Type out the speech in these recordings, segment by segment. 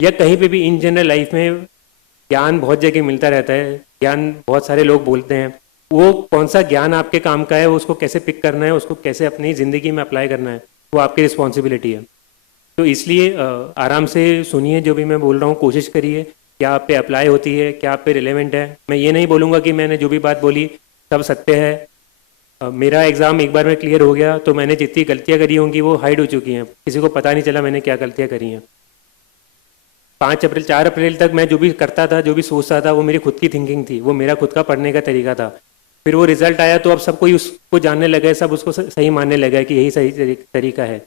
या कहीं पे भी इन जनरल लाइफ में ज्ञान बहुत जगह मिलता रहता है, ज्ञान बहुत सारे लोग बोलते हैं, वो कौन सा ज्ञान आपके काम का है, उसको कैसे पिक करना है, उसको कैसे अपनी ज़िंदगी में अप्लाई करना है, वो आपकी रिस्पॉन्सिबिलिटी है। तो इसलिए आराम से सुनिए जो भी मैं बोल रहा हूँ, कोशिश करिए क्या आप पे अप्लाई होती है, क्या आप पे रिलेवेंट है। मैं ये नहीं बोलूँगा कि मैंने जो भी बात बोली सब सत्य है। मेरा एग्ज़ाम एक बार में क्लियर हो गया तो मैंने जितनी गलतियाँ करी होंगी वो हाइड हो चुकी हैं, किसी को पता नहीं चला मैंने क्या गलतियाँ करी हैं। 4 अप्रैल तक मैं जो भी करता था, जो भी सोचता था, वो मेरी खुद की थिंकिंग थी, वो मेरा खुद का पढ़ने का तरीका था। फिर वो रिजल्ट आया तो अब सब कोई उसको जानने लगा, सब उसको सही मानने लगा कि यही सही तरीका है।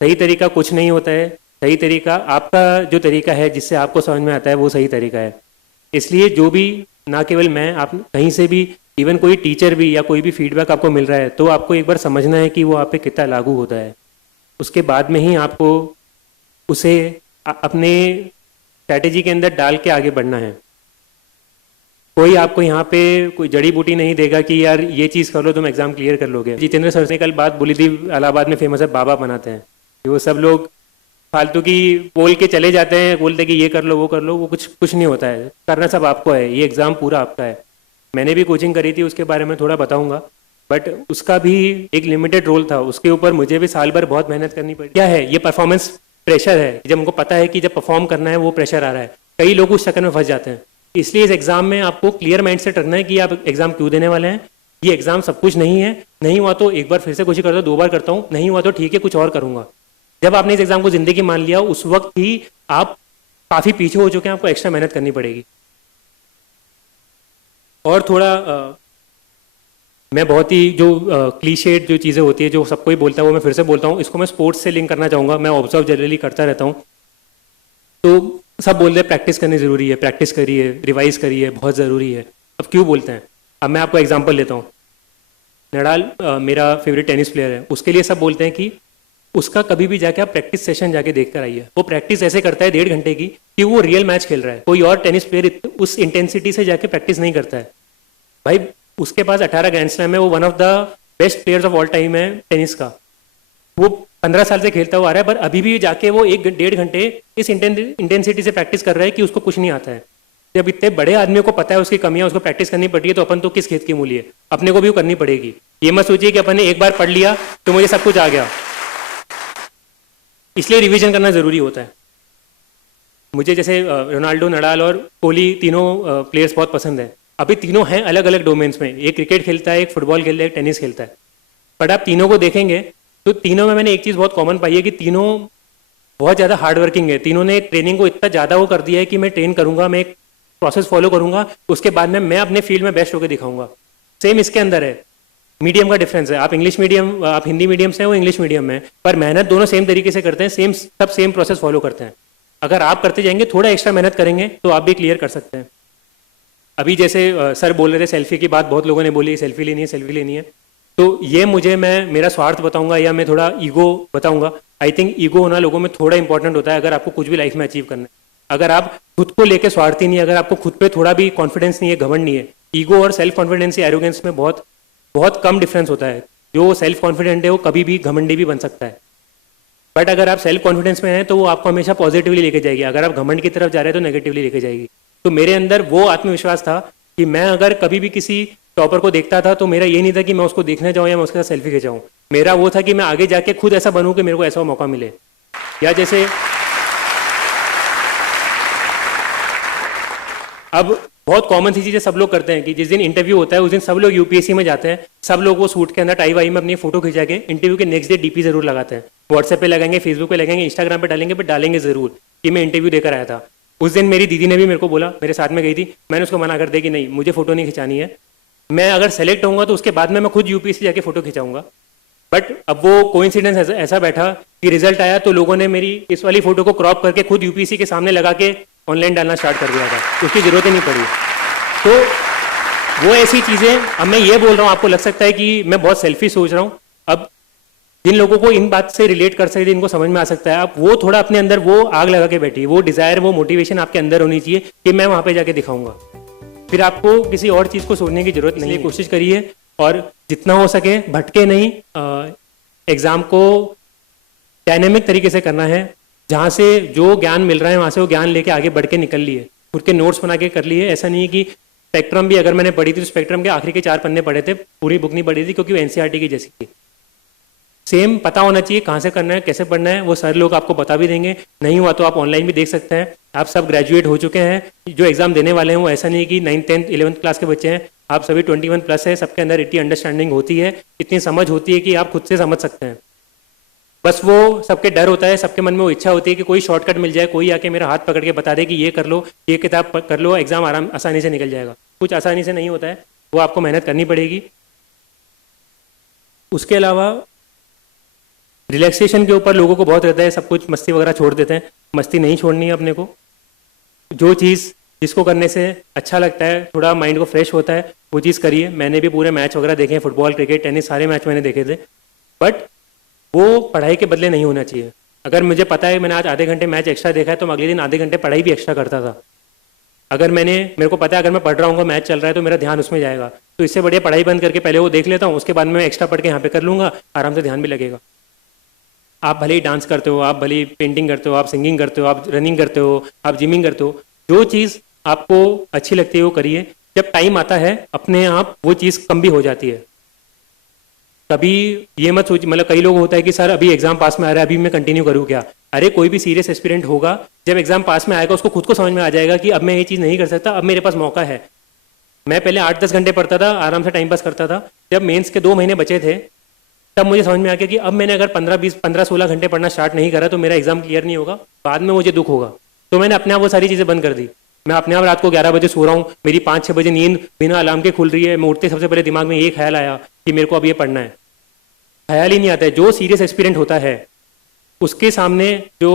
सही तरीका कुछ नहीं होता है, सही तरीका आपका जो तरीका है जिससे आपको समझ में आता है वो सही तरीका है। इसलिए जो भी, ना केवल मैं, आप कहीं से भी, इवन कोई टीचर भी या कोई भी फीडबैक आपको मिल रहा है तो आपको एक बार समझना है कि वो आप पे कितना लागू होता है। उसके बाद में ही आपको उसे अपने स्ट्रैटेजी के अंदर डाल के आगे बढ़ना है। कोई आपको यहाँ पे कोई जड़ी बूटी नहीं देगा कि यार ये चीज़ कर लो तुम एग्जाम क्लियर कर लोगे। जितेंद्र सर ने कल बात बोली थी, इलाहाबाद में फेमस है, बाबा बनाते हैं। वो सब लोग फालतू की बोल के चले जाते हैं, बोलते कि ये कर लो वो कर लो, वो कुछ नहीं होता है। करना सब आपको है, ये एग्ज़ाम पूरा आपका है। मैंने भी कोचिंग करी थी, उसके बारे में थोड़ा बताऊंगा, बट उसका भी एक लिमिटेड रोल था। उसके ऊपर मुझे भी साल भर बहुत मेहनत करनी पड़ी। क्या है ये परफॉर्मेंस प्रेशर है, जब उनको पता है कि जब परफॉर्म करना है वो प्रेशर आ रहा है। कई लोग उस चक्कर में फंस जाते हैं। इसलिए इस एग्जाम में आपको क्लियर माइंड सेट रखना है कि आप एग्जाम क्यों देने वाले हैं। ये एग्जाम सब कुछ नहीं है, नहीं हुआ तो एक बार फिर से कोशिश करता हूँ, 2 बार करता हूँ, नहीं हुआ तो ठीक है कुछ और करूंगा। जब आपने इस एग्जाम को जिंदगी मान लिया उस वक्त ही आप काफी पीछे हो चुके हैं, आपको एक्स्ट्रा मेहनत करनी पड़ेगी। और थोड़ा मैं बहुत ही जो क्लीशेड जो चीज़ें होती है जो सब कोई बोलता है वो मैं फिर से बोलता हूँ, इसको मैं स्पोर्ट्स से लिंक करना चाहूँगा। मैं ऑब्जर्व जनरली करता रहता हूँ, तो सब बोलते हैं प्रैक्टिस करनी ज़रूरी है, प्रैक्टिस करिए, रिवाइज करिए, बहुत ज़रूरी है। अब क्यों बोलते हैं, अब मैं आपको एग्जांपल लेता हूँ। नडाल मेरा फेवरेट टेनिस प्लेयर है, उसके लिए सब बोलते हैं कि उसका कभी भी जाके आप प्रैक्टिस सेशन जाके देख कर आइए। वो प्रैक्टिस ऐसे करता है 1.5 घंटे की कि वो रियल मैच खेल रहा है। कोई और टेनिस प्लेयर उस इंटेंसिटी से जाके प्रैक्टिस नहीं करता है। भाई उसके पास 18 ग्रैंड स्लैम है, वो one of the best players of all time है टेनिस का। वो 15 साल से खेलता हुआ आ रहा है, पर अभी भी जाके वो 1-1.5 घंटे इस इंटेंसिटी से प्रैक्टिस कर रहा है कि उसको कुछ नहीं आता है। जब इतने बड़े आदमी को पता है उसकी कमियां, उसको प्रैक्टिस करनी पड़ती है, तो अपन तो किस खेत की मूली है, अपने को भी करनी पड़ेगी। ये मत सोचिए कि अपन ने एक बार पढ़ लिया तो मुझे सब कुछ आ गया। इसलिए रिवीजन करना जरूरी होता है। मुझे जैसे रोनाल्डो, नडाल और कोहली तीनों प्लेयर्स बहुत पसंद है। अभी तीनों हैं अलग अलग डोमेन्स में, एक क्रिकेट खेलता है, एक फुटबॉल खेलता है, एक टेनिस खेलता है। बट आप तीनों को देखेंगे तो तीनों में मैंने एक चीज़ बहुत कॉमन पाई है कि तीनों बहुत ज़्यादा हार्ड वर्किंग है। तीनों ने ट्रेनिंग को इतना ज़्यादा वो कर दिया है कि मैं ट्रेन करूंगा, मैं एक प्रोसेस फॉलो करूंगा, उसके बाद में मैं अपने फील्ड में बेस्ट होकर दिखाऊंगा। सेम इसके अंदर है, मीडियम का डिफरेंस है। आप इंग्लिश मीडियम, आप हिंदी मीडियम से हैं, वो इंग्लिश मीडियम में, पर मेहनत दोनों सेम तरीके से करते हैं, सब सेम प्रोसेस फॉलो करते हैं। अगर आप करते जाएंगे, थोड़ा एक्स्ट्रा मेहनत करेंगे तो आप भी क्लियर कर सकते हैं। अभी जैसे सर बोल रहे थे सेल्फी की बात, बहुत लोगों ने बोली सेल्फी लेनी है, सेल्फी लेनी है। तो ये मुझे, मैं मेरा स्वार्थ बताऊंगा या मैं थोड़ा ईगो बताऊंगा। आई थिंक ईगो होना लोगों में थोड़ा इंपॉर्टेंट होता है अगर आपको कुछ भी लाइफ में अचीव करना है। अगर आप खुद को लेकर स्वार्थी नहीं है, अगर आपको खुद पे थोड़ा भी कॉन्फिडेंस नहीं है, घमंड नहीं है। ईगो और सेल्फ कॉन्फिडेंस या एरोगेंस में बहुत बहुत कम डिफरेंस होता है। जो सेल्फ कॉन्फिडेंट है वो कभी भी घमंडी भी बन सकता है। बट अगर आप सेल्फ कॉन्फिडेंस में हैं तो वो आपको हमेशा पॉजिटिवली लेके जाएगी। अगर आप घमंड की तरफ जा रहे हैं तो नेगेटिवली लेके जाएगी। तो मेरे अंदर वो आत्मविश्वास था कि मैं अगर कभी भी किसी टॉपर को देखता था तो मेरा ये नहीं था कि मैं उसको देखने जाऊं या मैं उसके साथ सेल्फी खिंचाऊं। मेरा वो था कि मैं आगे जाके खुद ऐसा बनूं कि मेरे को ऐसा मौका मिले। या जैसे अब बहुत कॉमन सी चीजें सब लोग करते हैं कि जिस दिन इंटरव्यू होता है उस दिन सब लोग यूपीएससी में जाते हैं, सब लोग वो सूट के अंदर टाई वाई में अपनी फोटो खिंचा के इंटरव्यू के नेक्स्ट डे डीपी जरूर लगाते हैं। व्हाट्सएप पे लगाएंगे, फेसबुक पे लगाएंगे, इंस्टाग्राम पे डालेंगे, बट डालेंगे जरूर कि मैं इंटरव्यू देकर आया था। उस दिन मेरी दीदी ने भी मेरे को बोला, मेरे साथ में गई थी, मैंने उसको मना कर दिया कि नहीं मुझे फोटो नहीं खिंचानी है, मैं अगर सेलेक्ट होऊंगा तो उसके बाद में मैं खुद यूपीएससी जाके फोटो खिंचाऊंगा। बट अब वो कोइंसिडेंस ऐसा बैठा कि रिजल्ट आया तो लोगों ने मेरी इस वाली फोटो को क्रॉप करके खुद यूपीएससी के सामने लगा के ऑनलाइन डालना स्टार्ट कर दिया था, उसकी जरूरत ही नहीं पड़ी। तो वो ऐसी चीजें, अब मैं ये बोल रहा हूँ, आपको लग सकता है कि मैं बहुत सेल्फिश सोच रहा हूँ। अब जिन लोगों को इन बात से रिलेट कर सकते, इनको समझ में आ सकता है, आप वो थोड़ा अपने अंदर वो आग लगा के बैठिए, वो डिजायर, वो मोटिवेशन आपके अंदर होनी चाहिए कि मैं वहां पे जाके दिखाऊंगा। फिर आपको किसी और चीज को सोचने की जरूरत नहीं है। कोशिश करिए और जितना हो सके भटके नहीं, एग्जाम को डायनेमिक तरीके से करना है। जहाँ से जो ज्ञान मिल रहा है वहाँ से वो ज्ञान लेके आगे बढ़ के निकल लिए, खुद के नोट्स बना के कर लिए। ऐसा नहीं है कि स्पेक्ट्रम भी अगर मैंने पढ़ी थी तो स्पेक्ट्रम के आखिरी के 4 पन्ने पढ़े थे, पूरी बुक नहीं पढ़ी थी क्योंकि वो एनसीईआरटी की जैसी थी। सेम पता होना चाहिए कहाँ से करना है, कैसे पढ़ना है, वो सर लोग आपको बता भी देंगे। नहीं हुआ तो आप ऑनलाइन भी देख सकते हैं। आप सब ग्रेजुएट हो चुके हैं, जो एग्जाम देने वाले हैं वो ऐसा नहीं है कि 9th 10th 11th क्लास के बच्चे हैं। आप सभी 21+ है, सबके अंदर इतनी अंडरस्टैंडिंग होती है, इतनी समझ होती है कि आप खुद से समझ सकते हैं। बस वो सबके डर होता है, सबके मन में वो इच्छा होती है कि कोई शॉर्टकट मिल जाए, कोई आके मेरा हाथ पकड़ के बता दे कि ये कर लो, ये किताब कर लो, एग्जाम आसानी से निकल जाएगा। कुछ आसानी से नहीं होता है, वो आपको मेहनत करनी पड़ेगी। उसके अलावा रिलैक्सेशन के ऊपर लोगों को बहुत रहता है, सब कुछ मस्ती वगैरह छोड़ देते हैं। मस्ती नहीं छोड़नी है अपने को। जो चीज़ जिसको करने से अच्छा लगता है, थोड़ा माइंड को फ्रेश होता है, वो चीज़ करिए। मैंने भी पूरे मैच वगैरह देखे हैं, फुटबॉल, क्रिकेट, टेनिस, सारे मैच मैंने देखे थे। बट वो पढ़ाई के बदले नहीं होना चाहिए। अगर मुझे पता है मैंने आज आधे घंटे मैच एक्स्ट्रा देखा है तो मैं अगले दिन आधे घंटे पढ़ाई भी एक्स्ट्रा करता था। अगर मेरे को पता है अगर मैं पढ़ रहा हूँ, मैच चल रहा है तो मेरा ध्यान उसमें जाएगा, तो इससे बढ़िया पढ़ाई बंद करके पहले वो देख लेता हूँ, उसके बाद मैं एक्स्ट्रा पढ़ के यहाँ पे कर लूँगा, आराम से ध्यान भी लगेगा। आप भले ही डांस करते हो, आप भले ही पेंटिंग करते हो, आप सिंगिंग करते हो, आप रनिंग करते हो, आप जिमिंग करते हो, जो चीज़ आपको अच्छी लगती है वो करिए। जब टाइम आता है अपने आप वो चीज़ कम भी हो जाती है। कभी ये मत सोचिए, मतलब कई लोग होता है कि सर अभी एग्जाम पास में आ रहा है, अभी मैं कंटिन्यू करूँ क्या? अरे कोई भी सीरियस एस्पिरेंट होगा, जब एग्जाम पास में आएगा उसको खुद को समझ में आ जाएगा कि अब मैं ये चीज़ नहीं कर सकता, अब मेरे पास मौका है। मैं पहले 8-10 घंटे पढ़ता था, आराम से टाइम पास करता था। जब मेंस के 2 महीने बचे थे तब मुझे समझ में आ गया कि अब मैंने अगर 15-16 घंटे पढ़ना स्टार्ट नहीं करा तो मेरा एग्जाम क्लियर नहीं होगा, बाद में मुझे दुख होगा। तो मैंने अपने आप वो सारी चीज़ें बंद कर दी। मैं अपने आप रात को 11 बजे सो रहा हूँ, मेरी 5-6 बजे नींद बिना अलार्म के खुल रही है। मैं उठते सबसे पहले दिमाग में ये ख्याल आया कि मेरे को अब ये पढ़ना है। ख्याल ही नहीं आता है। जो सीरियस एक्सपीरियंट होता है उसके सामने जो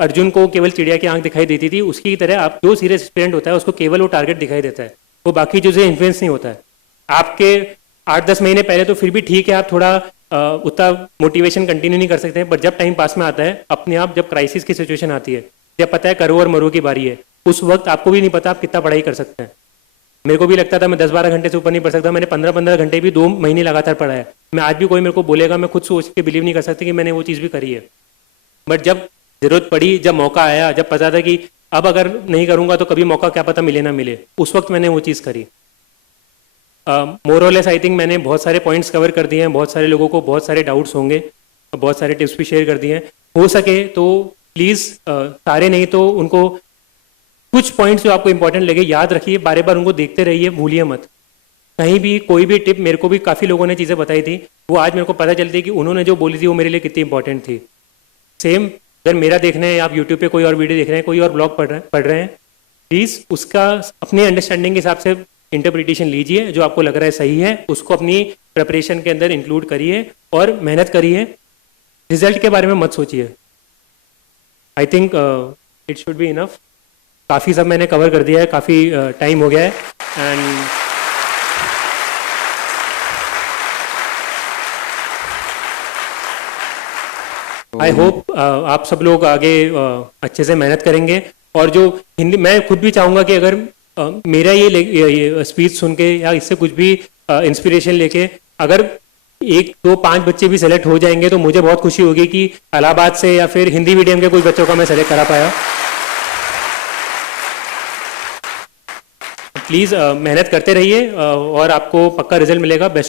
अर्जुन को केवल चिड़िया की आंख दिखाई देती थी, उसकी तरह आप जो सीरियस एक्सपीरियंट होता है उसको केवल वो टारगेट दिखाई देता है, वो बाकी चीज़ें इन्फ्लुएंस नहीं होता है। आपके 8-10 महीने पहले तो फिर भी ठीक है, आप थोड़ा उतना मोटिवेशन कंटिन्यू नहीं कर सकते हैं, पर जब टाइम पास में आता है अपने आप, जब क्राइसिस की सिचुएशन आती है, जब पता है करो और मरो की बारी है, उस वक्त आपको भी नहीं पता आप कितना पढ़ाई कर सकते हैं। मेरे को भी लगता था मैं 10-12 घंटे से ऊपर नहीं पढ़ सकता, मैंने 15-15 घंटे भी 2 महीने लगातार पढ़ा है। मैं आज भी कोई मेरे को बोलेगा, मैं खुद सोच के बिलीव नहीं कर सकती कि मैंने वो चीज़ भी करी है। बट जब जरूरत पड़ी, जब मौका आया, जब पता था कि अब अगर नहीं करूंगा तो कभी मौका क्या पता मिले ना मिले, उस वक्त मैंने वो चीज़ करी। मोरलेस आई थिंक मैंने बहुत सारे पॉइंट्स कवर कर दिए हैं। बहुत सारे लोगों को बहुत सारे डाउट्स होंगे, बहुत सारे टिप्स भी शेयर कर दिए हैं। हो सके तो प्लीज़, सारे नहीं तो उनको कुछ पॉइंट्स जो आपको इंपॉर्टेंट लगे याद रखिए, बारे बार उनको देखते रहिए, भूलिए मत। कहीं भी कोई भी टिप, मेरे को भी काफ़ी लोगों ने चीज़ें बताई थी, वो आज मेरे को पता चलती है कि उन्होंने जो बोली थी वो मेरे लिए कितनी इंपॉर्टेंट थी। सेम अगर मेरा देखना है, आप यूट्यूब पे कोई और वीडियो देख रहे हैं, कोई और ब्लॉग पढ़ रहे हैं, प्लीज़ उसका अपने अंडरस्टैंडिंग के हिसाब से इंटरप्रिटेशन लीजिए। जो आपको लग रहा है सही है उसको अपनी प्रिपरेशन के अंदर इंक्लूड करिए और मेहनत करिए। रिजल्ट के बारे में मत सोचिए। I think it should be enough. काफ़ी सब मैंने कवर कर दिया है, काफ़ी टाइम हो गया है। एंड आई होप आप सब लोग आगे अच्छे से मेहनत करेंगे। और जो हिंदी, मैं खुद भी चाहूँगा कि अगर मेरा ये स्पीच सुन के या इससे कुछ भी इंस्पिरेशन लेके अगर 1-2-5 बच्चे भी सेलेक्ट हो जाएंगे तो मुझे बहुत खुशी होगी कि इलाहाबाद से या फिर हिंदी मीडियम के कुछ बच्चों का मैं सेलेक्ट करा पाया। प्लीज़ मेहनत करते रहिए और आपको पक्का रिजल्ट मिलेगा। बेस्ट।